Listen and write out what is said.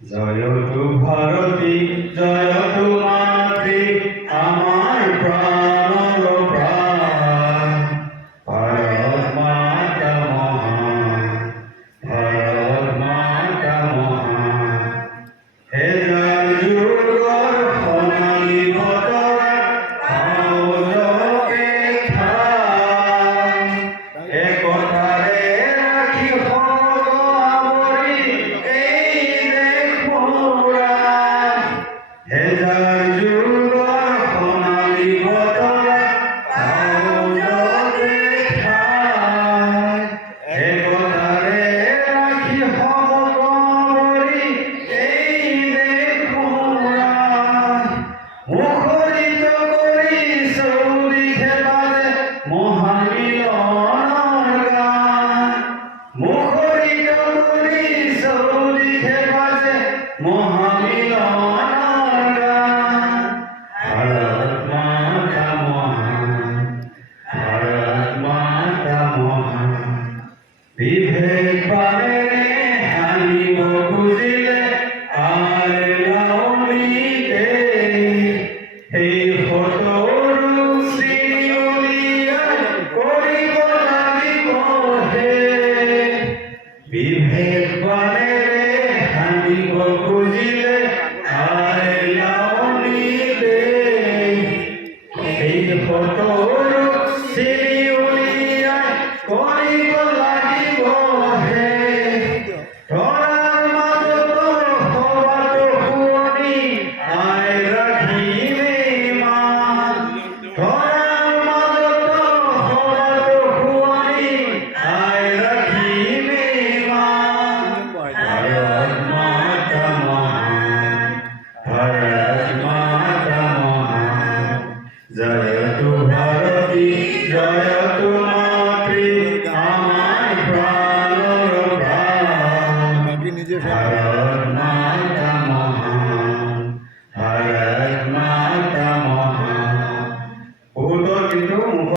জয় তু ভারতী জয় তু মাতৃ আমার প্রাণর প্রাণ ভারত মাতা মহান ভারত মাতা মহান হে যার যুগর সোনালী বতরা আওজকে ঠাই এ কথারে রাখি হগ আমরি এই দেখ মোরা হে যার যুগর সোনালী বতরা আওজকে ঠাই এ কথারে রাখি হগ আমরি এই দেখ মোরা মুখরিত করি সৌদিখে বাজে মহামিলনের গান মুখরিত করি সৌদিখে বাজে মহামিলনের গান ভারত মাতা মহান ভারত মাতা মহান বিভেদ পারে হানিব বুঝিলে আর লাউলিতে এই ফটোরু শ্রীউলিয়া করিব লাগিব হে বিভেদ পারে